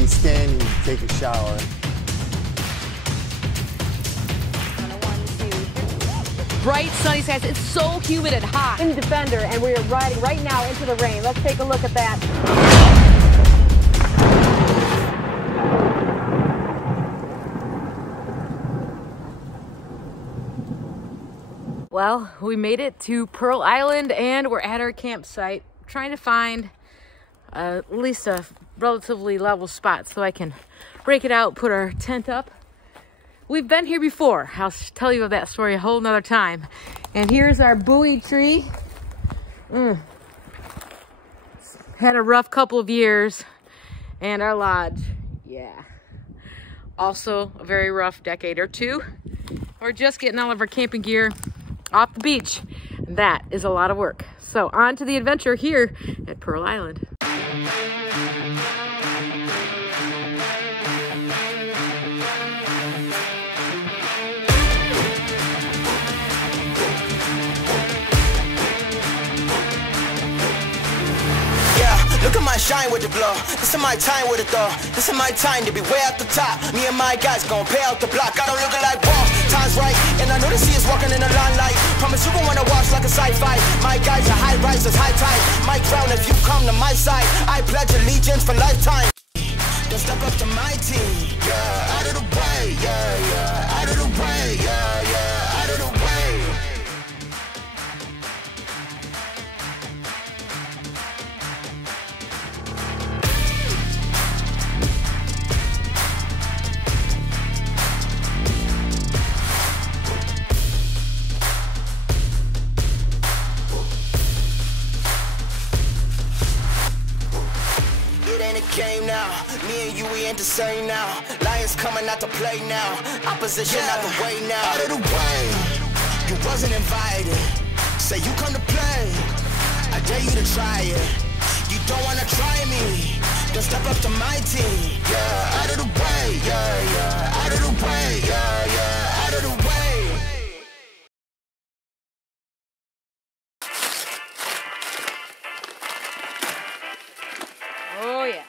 be standing to take a shower. Bright sunny skies. It's so humid and hot. In Defender, and we are riding right now into the rain. Let's take a look at that. Well, we made it to Pearl Island and we're at our campsite trying to find at least a relatively level spot so I can break it out, put our tent up. We've been here before. I'll tell you that story a whole nother time. And here's our buoy tree. Had a rough couple of years. And our lodge, yeah. Also a very rough decade or two. We're just getting all of our camping gear off the beach. That is a lot of work. So on to the adventure here at Pearl Island. Look at my shine with the blow. This is my time with it though. This is my time to be way at the top. Me and my guys gon' pay out the block. I don't look like wall. Time's right, and I know the sea is walking in the limelight. Promise you gon' wanna watch like a sci-fi. My guys are high risers, high tide. My crown if you come to my side. I pledge allegiance for lifetime. Don't step up to my team. Yeah, out of the way. Yeah, yeah, out of the way. Yeah, yeah, out of the way. Game now, me and you, we ain't the same now. Lions coming out to play now. Opposition out the way now. Out of the way, you wasn't invited. Say you come to play, I dare you to try it. You don't wanna try me, then step up to my team. Yeah, out of the way, yeah, yeah. Out of the way, yeah, yeah. Out of the way. Oh yeah.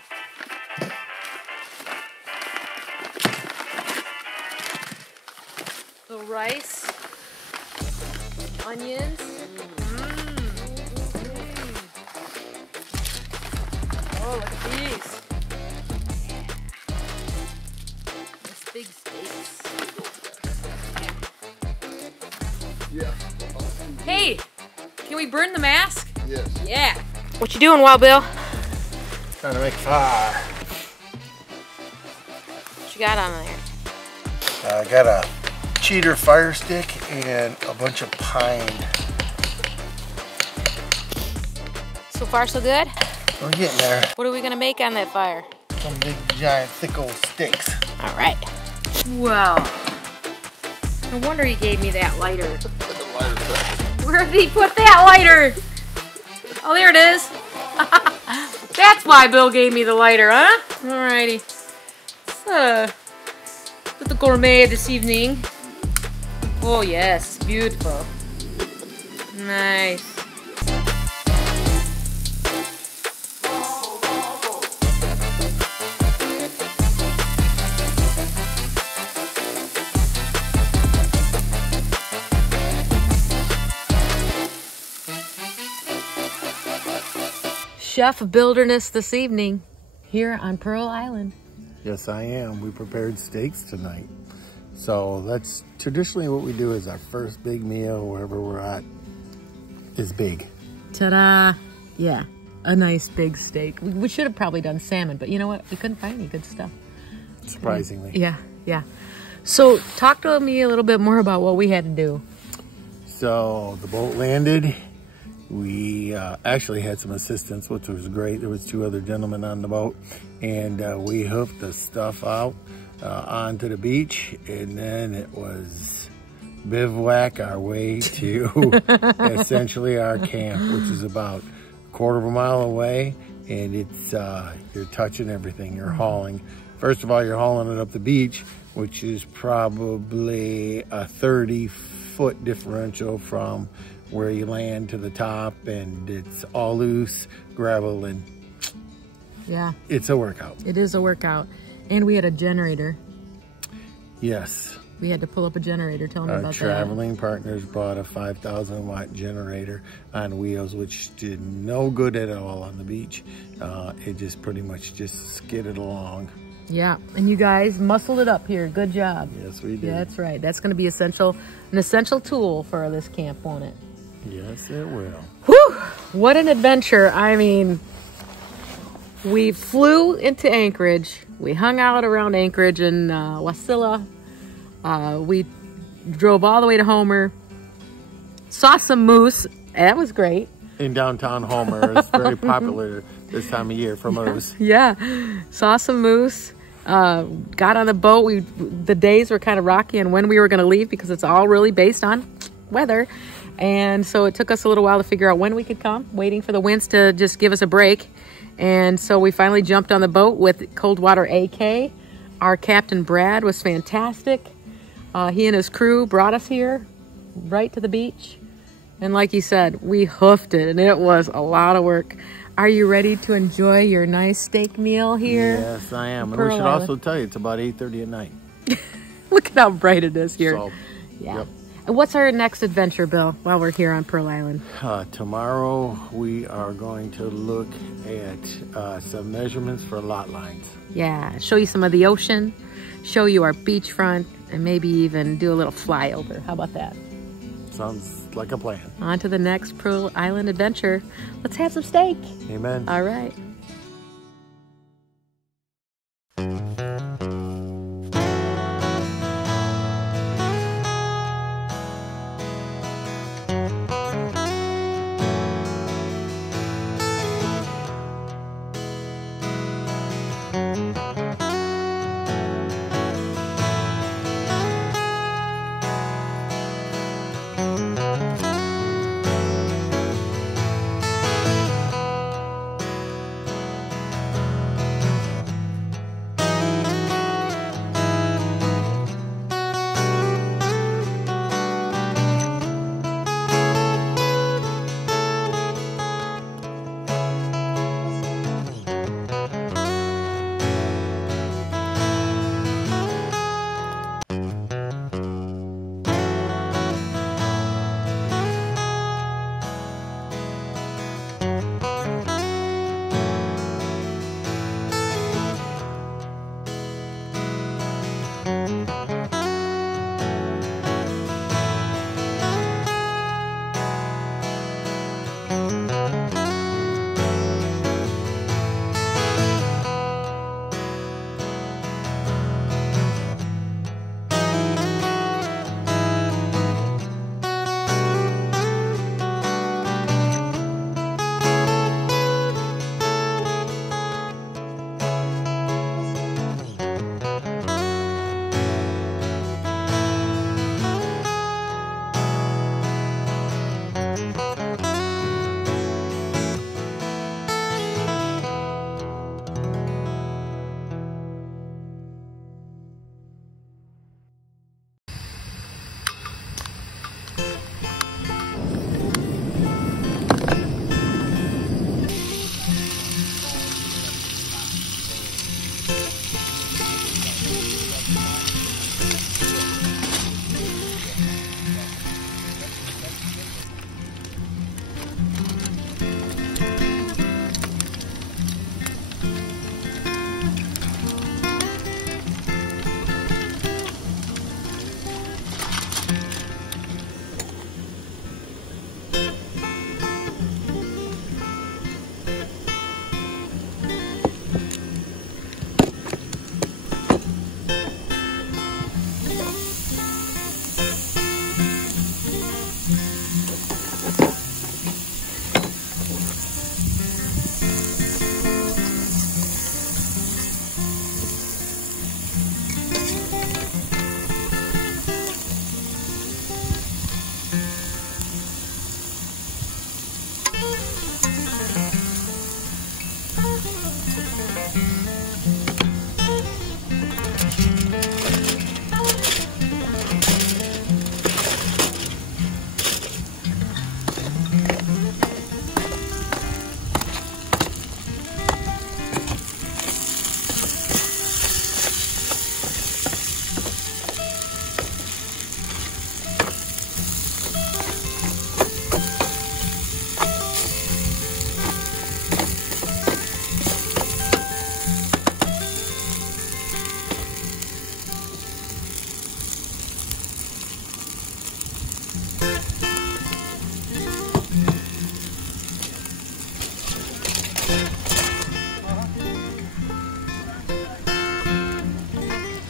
The rice, onions. Oh, look at these. Nice big steaks. Yeah. Hey, can we burn the mask? Yes. Yeah. What you doing, Wild Bill? Trying to make fire. What you got on there? I got a cheater fire stick and a bunch of pine. So far, so good? We're getting there. What are we gonna make on that fire? Some big, giant, thick old sticks. All right. Wow. No wonder he gave me that lighter. Where did he put that lighter? Oh, there it is. That's why Bill gave me the lighter, huh? Alrighty. Let's put the gourmet this evening. Oh yes, beautiful. Nice. Chef Builderness this evening here on Pearl Island. Yes, I am. We prepared steaks tonight. So that's traditionally what we do is our first big meal wherever we're at is big. Ta-da! Yeah, a nice big steak. We should have probably done salmon, but you know what? We couldn't find any good stuff. Surprisingly. Yeah, yeah. So talk to me a little bit more about what we had to do. So the boat landed. We actually had some assistance, which was great. There was 2 other gentlemen on the boat, and we hooked the stuff out onto the beach, and then it was bivouac our way to essentially our camp, which is about a quarter of a mile away, and it's you're touching everything. You're hauling. First of all, you're hauling it up the beach, which is probably a 30-foot differential from where you land to the top, and it's all loose gravel, and Yeah. It's a workout. It is a workout. And we had a generator. Yes. We had to pull up a generator. Tell me about that. Our traveling partners brought a 5,000 watt generator on wheels, which did no good at all on the beach. It just pretty much just skidded along. Yeah, and you guys muscled it up here. Good job. Yes, we did. Yeah, that's right. That's going to be an essential tool for this camp, won't it? Yes, it will. Whew! What an adventure. I mean, we flew into Anchorage. We hung out around Anchorage and Wasilla. We drove all the way to Homer. Saw some moose. That was great. In downtown Homer, it's very popular this time of year for moose. Yeah, saw some moose. Got on the boat. The days were kind of rocky and when we were going to leave because it's all really based on weather. And so it took us a little while to figure out when we could come, waiting for the winds to just give us a break. And so we finally jumped on the boat with Coldwater AK. Our captain, Brad, was fantastic. He and his crew brought us here right to the beach. And like you said, we hoofed it and it was a lot of work. Are you ready to enjoy your nice steak meal here? Yes, I am. And Pearl we should Island. also tell you it's about 8:30 at night. Look at how bright it is here. So, Yeah. yep. And what's our next adventure, Bill, while we're here on Pearl Island? Tomorrow we are going to look at some measurements for lot lines. Yeah, show you some of the ocean, show you our beachfront, and maybe even do a little flyover. How about that? Sounds like a plan. On to the next Pearl Island adventure. Let's have some steak. Amen. All right.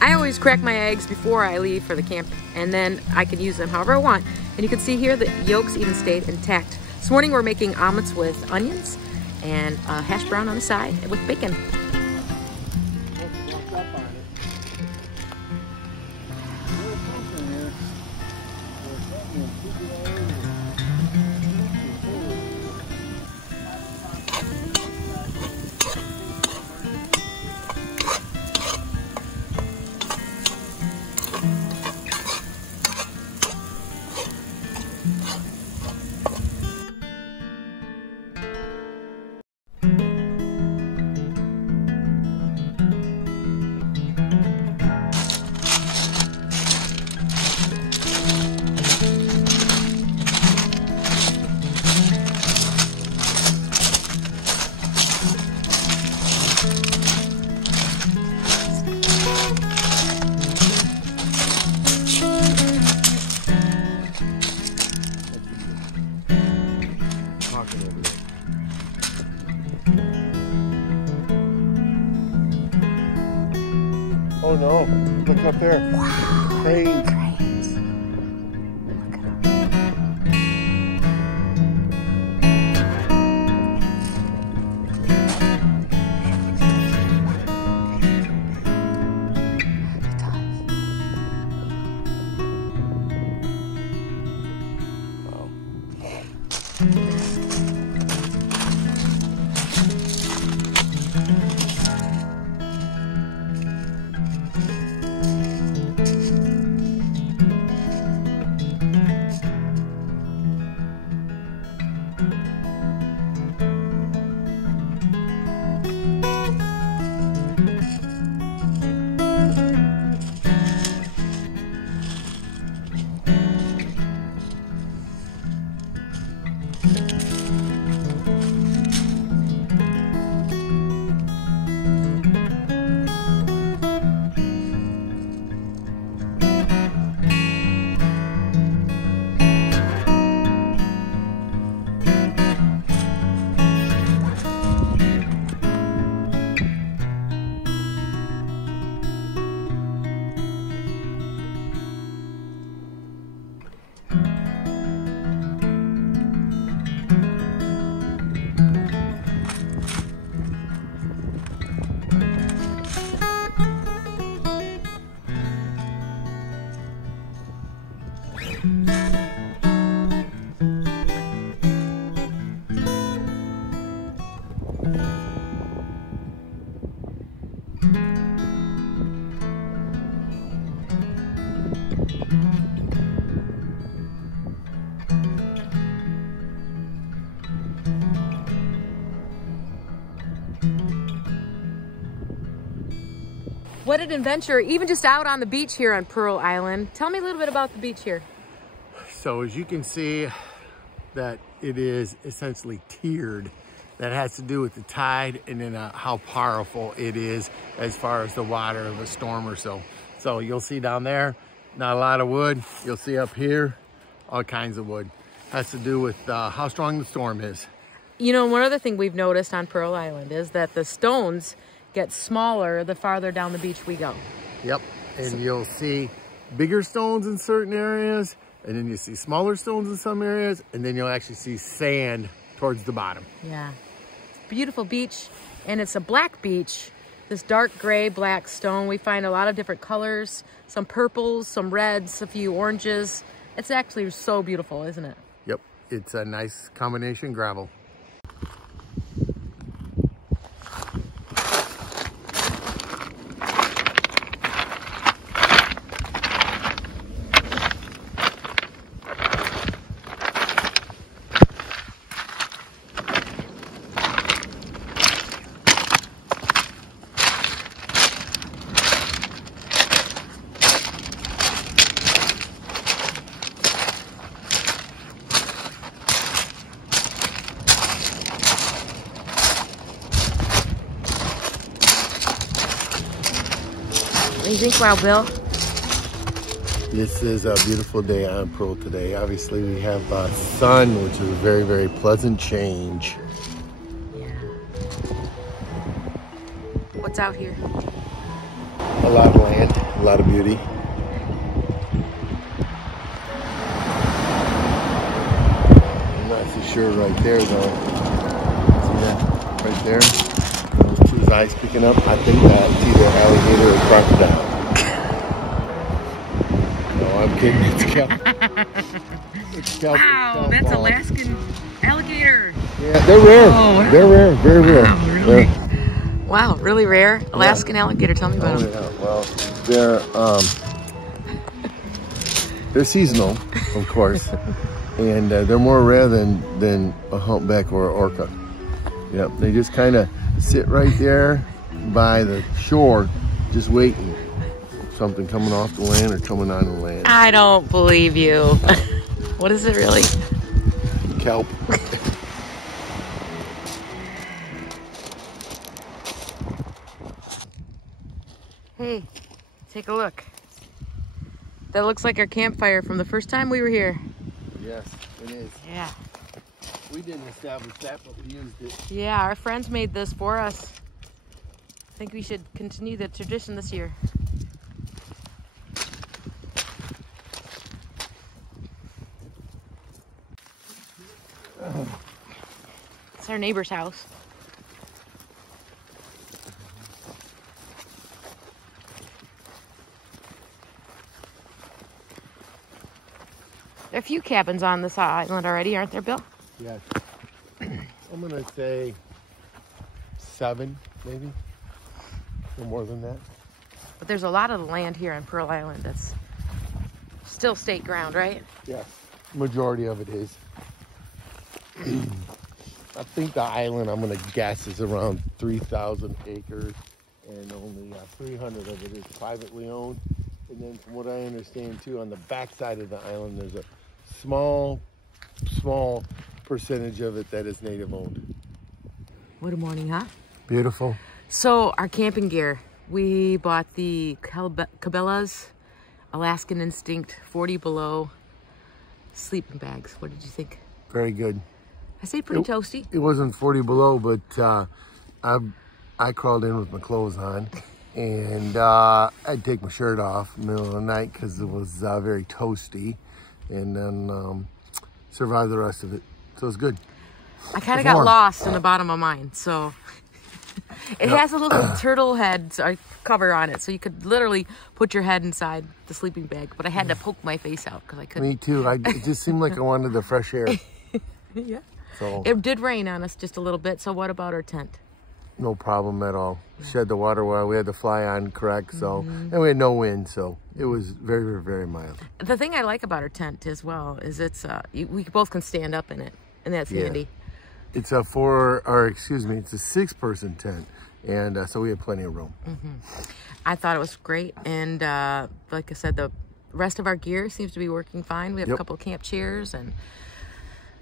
I always crack my eggs before I leave for the camp, and then I can use them however I want. And you can see here the yolks even stayed intact. This morning we're making omelets with onions and hash brown on the side with bacon. Oh no, look up there. Wow. Cranes. Cranes. Look at them. What an adventure, even just out on the beach here on Pearl Island. Tell me a little bit about the beach here. So as you can see, that it is essentially tiered. That has to do with the tide and then how powerful it is as far as the water of a storm or so. So you'll see down there, not a lot of wood. You'll see up here, all kinds of wood. Has to do with how strong the storm is. You know, one other thing we've noticed on Pearl Island is that the stones get smaller the farther down the beach we go. Yep, and you'll see bigger stones in certain areas, and then you see smaller stones in some areas, and then you'll actually see sand towards the bottom. Yeah, it's a beautiful beach, and it's a black beach. This dark gray black stone. We find a lot of different colors, some purples, some reds, a few oranges. It's actually so beautiful, isn't it? Yep, it's a nice combination gravel. What do you think, Wild Bill? This is a beautiful day on Pearl today. Obviously we have sun, which is a very, very pleasant change. Yeah. What's out here? A lot of land, a lot of beauty. I'm not so sure right there though. See that? Right there? Those two eyes picking up. I think that's either alligator or crocodile. No, I'm kidding. It's kelp. It's kelp. Wow, that's Alaskan alligator. Yeah, they're rare. Oh. They're rare, very rare. Wow, really? Wow, really rare Alaskan alligator. Tell me about them. Yeah. Well, they're seasonal, of course, and they're more rare than a humpback or an orca. Yep, they just kind of sit right there by the shore, just waiting. Something coming off the land or coming on the land. I don't believe you. What is it really? Kelp. Hey, take a look. That looks like our campfire from the first time we were here. Yes, it is. Yeah. We didn't establish that, but we used it. Yeah, our friends made this for us. I think we should continue the tradition this year. It's our neighbor's house. There are a few cabins on this island already, aren't there, Bill? Yes. I'm gonna say 7, maybe. No more than that. But there's a lot of the land here on Pearl Island that's still state ground, right? Yes. Majority of it is. I think the island, I'm gonna guess, is around 3,000 acres, and only 300 of it is privately owned. And then from what I understand too, on the backside of the island, there's a small percentage of it that is native owned. What a morning, huh? Beautiful. So our camping gear, we bought the Cabela's Alaskan Instinct 40 below sleeping bags. What did you think? Very good. I say pretty toasty. It wasn't 40 below, but I crawled in with my clothes on, and I'd take my shirt off in the middle of the night because it was very toasty, and then survive the rest of it. So it's good. I kind of got lost in the bottom of mine, so it has a little turtle head cover on it, so you could literally put your head inside the sleeping bag, but I had to poke my face out because I couldn't. Me too. It just seemed like I wanted the fresh air. Yeah. So it did rain on us just a little bit, so what about our tent? no problem at all. Shed the water while we had the fly on correct, so and we had no wind, so it was very, very, very mild. The thing I like about our tent as well is it's we both can stand up in it, and that's handy. It's a 6-person tent, and so we had plenty of room. I thought it was great, and like I said, the rest of our gear seems to be working fine. We have a couple of camp chairs and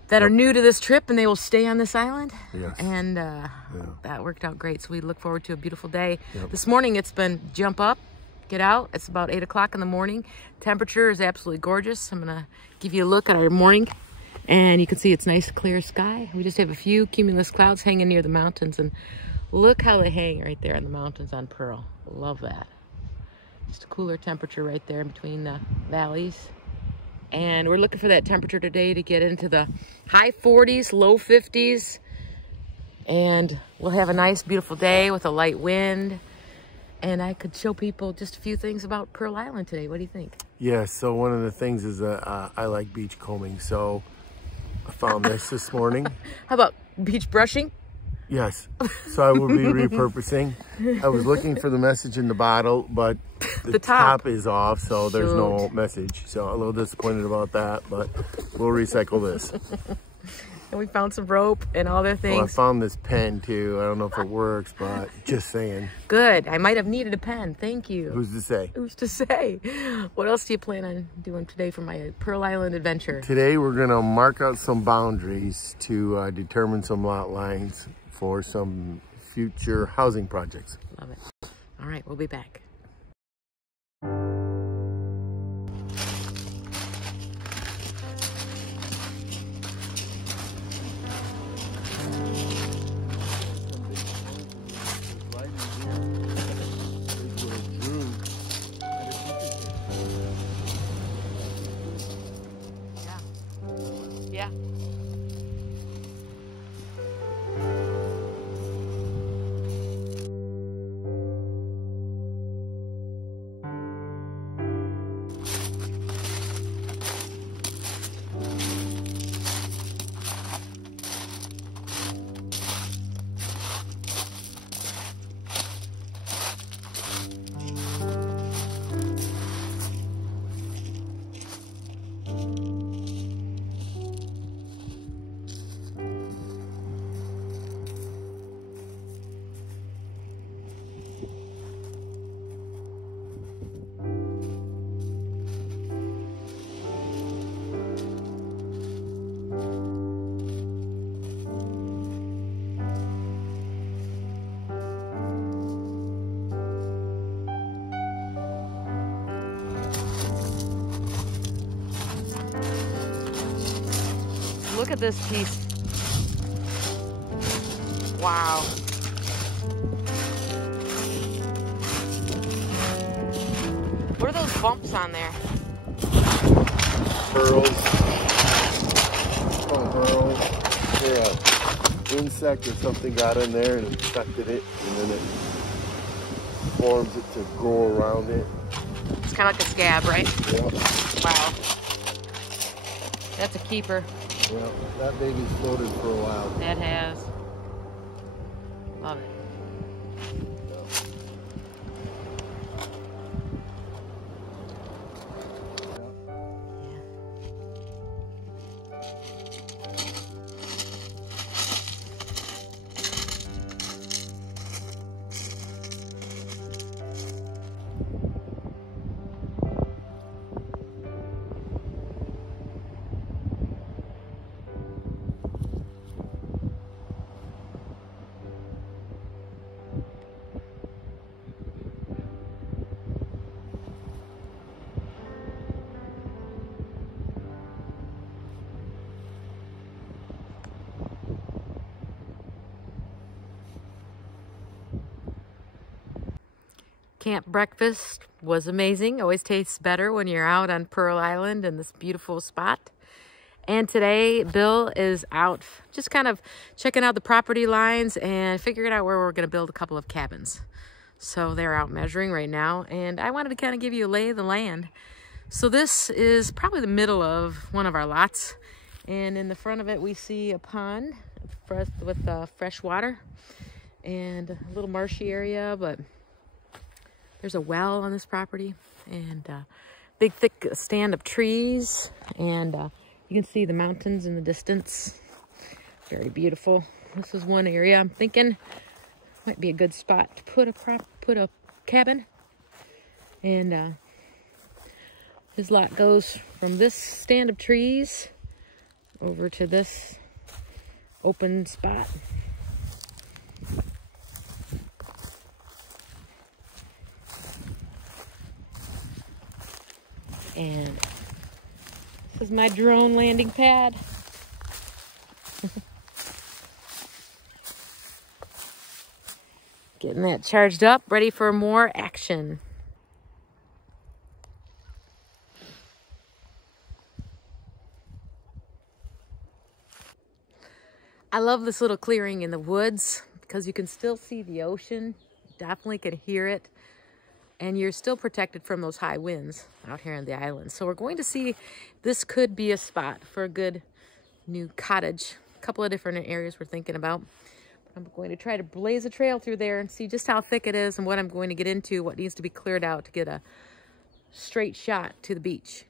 that are new to this trip, and they will stay on this island. Yes. And that worked out great. So we look forward to a beautiful day. This morning it's been jump up, get out. It's about 8 o'clock in the morning. Temperature is absolutely gorgeous. I'm gonna give you a look at our morning, and you can see it's nice clear sky. We just have a few cumulus clouds hanging near the mountains, and look how they hang right there in the mountains on Pearl. Love that. Just a cooler temperature right there in between the valleys. And we're looking for that temperature today to get into the high 40s, low 50s. And we'll have a nice, beautiful day with a light wind. And I could show people just a few things about Pearl Island today. What do you think? Yeah, so one of the things is I like beach combing. So I found this morning. How about beach brushing? Yes. So I will be repurposing. I was looking for the message in the bottle, but the top is off, so there's no message. So a little disappointed about that, but we'll recycle this. And we found some rope and all their things. Well, I found this pen too. I don't know if it works, but just saying. Good. I might have needed a pen. Thank you. Who's to say? Who's to say? What else do you plan on doing today for my Pearl Island adventure? Today we're going to mark out some boundaries to determine some lot lines for some future housing projects. Love it. All right, we'll be back. look at this piece. Wow. What are those bumps on there? Pearls. Oh, pearls. Yeah. Insect or something got in there and infected it, and then it forms it to grow around it. It's kind of like a scab, right? Yep. Wow. That's a keeper. Yeah, that baby's floated for a while. That has. Love it. Camp breakfast was amazing. Always tastes better when you're out on Pearl Island in this beautiful spot. And today, Bill is out just kind of checking out the property lines and figuring out where we're going to build a couple of cabins. So they're out measuring right now, and I wanted to kind of give you a lay of the land. So this is probably the middle of one of our lots, and in the front of it we see a pond with fresh water and a little marshy area, but there's a well on this property and a big thick stand of trees, and you can see the mountains in the distance. Very beautiful. This is one area I'm thinking might be a good spot to put a cabin. And his lot goes from this stand of trees over to this open spot. And this is my drone landing pad. Getting that charged up, ready for more action. I love this little clearing in the woods because you can still see the ocean. Definitely can hear it. And you're still protected from those high winds out here on the island. So we're going to see, this could be a spot for a good new cottage. A couple of different areas we're thinking about. I'm going to try to blaze a trail through there and see just how thick it is and what I'm going to get into, what needs to be cleared out to get a straight shot to the beach.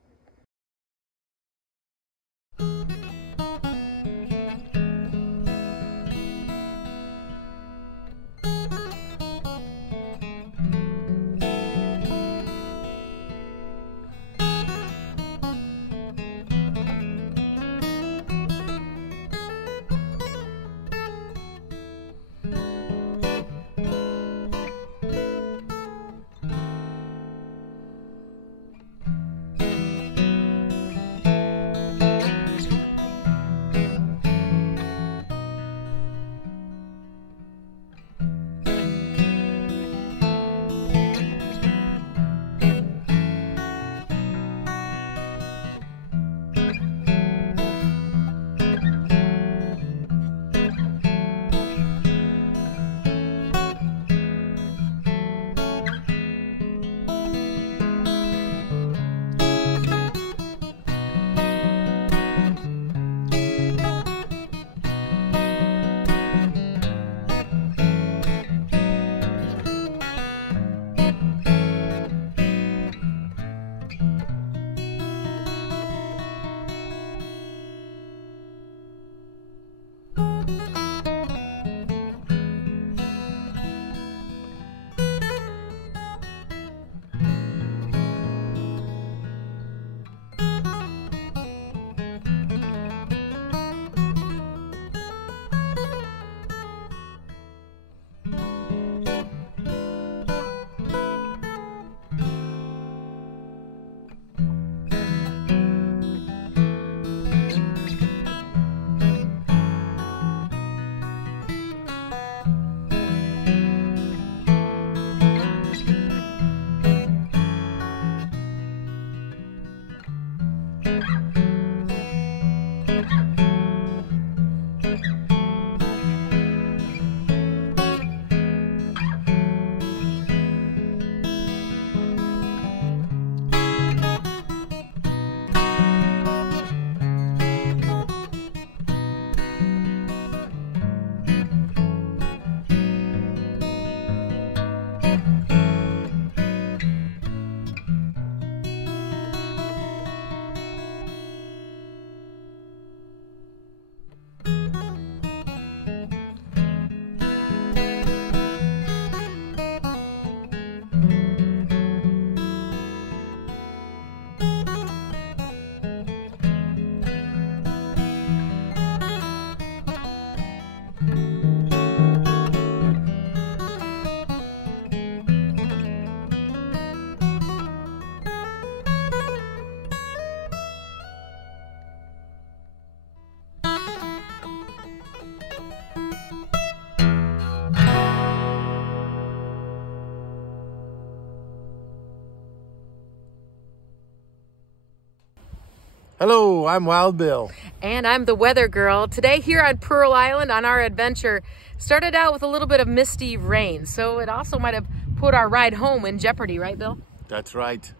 Hello, I'm Wild Bill. And I'm the Weather Girl. Today here on Pearl Island on our adventure, started out with a little bit of misty rain, so it also might have put our ride home in jeopardy, right, Bill? That's right.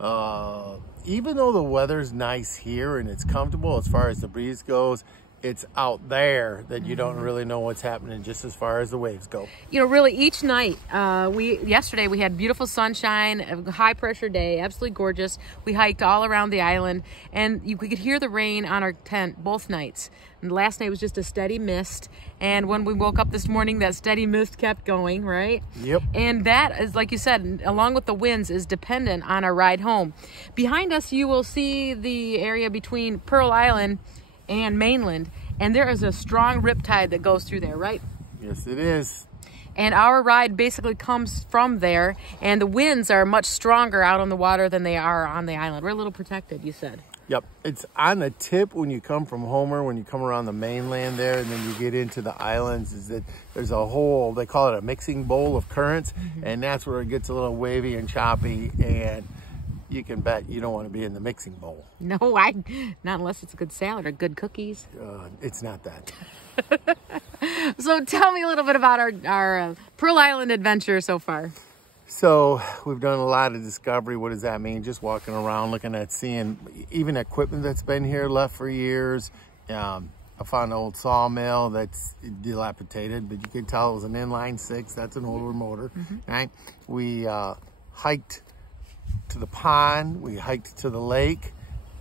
Even though the weather's nice here and it's comfortable as far as the breeze goes, it's out there that you don't really know what's happening just as far as the waves go. You know, really each night, yesterday we had beautiful sunshine, a high pressure day, absolutely gorgeous. We hiked all around the island and we could hear the rain on our tent both nights. And last night was just a steady mist. And when we woke up this morning, that steady mist kept going, right? Yep. And that is, like you said, along with the winds, is dependent on our ride home. Behind us, you will see the area between Pearl Island and mainland, and there is a strong riptide that goes through there, right? Yes, it is. And our ride basically comes from there, and the winds are much stronger out on the water than they are on the island. We're a little protected, you said. Yep, it's on the tip when you come from Homer, when you come around the mainland there, and then you get into the islands, is that there's a whole, they call it a mixing bowl of currents, and that's where it gets a little wavy and choppy, and you can bet you don't want to be in the mixing bowl. No, not unless it's a good salad or good cookies. It's not that. So tell me a little bit about our Pearl Island adventure so far. So we've done a lot of discovery. What does that mean? Just walking around, looking at, seeing even equipment that's been here, left for years. I found an old sawmill that's dilapidated, but you can tell it was an inline 6. That's an older motor, right? We hiked to the pond, we hiked to the lake,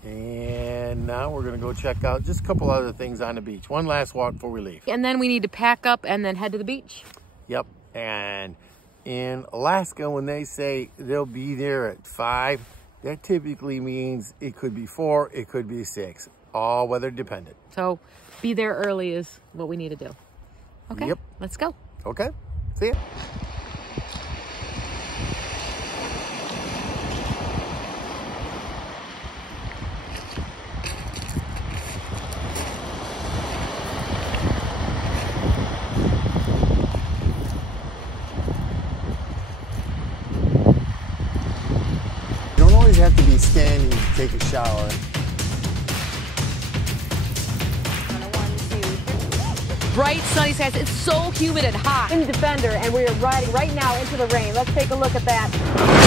and now we're gonna go check out just a couple other things on the beach. One last walk before we leave. And then we need to pack up and then head to the beach. Yep, and in Alaska, when they say they'll be there at 5, that typically means it could be 4, it could be 6, all weather dependent. So be there early is what we need to do. Okay, Yep. Let's go. Okay, see ya. You have to be standing to take a shower. Bright sunny skies. It's so humid and hot. In Defender, and we are riding right now into the rain. Let's take a look at that.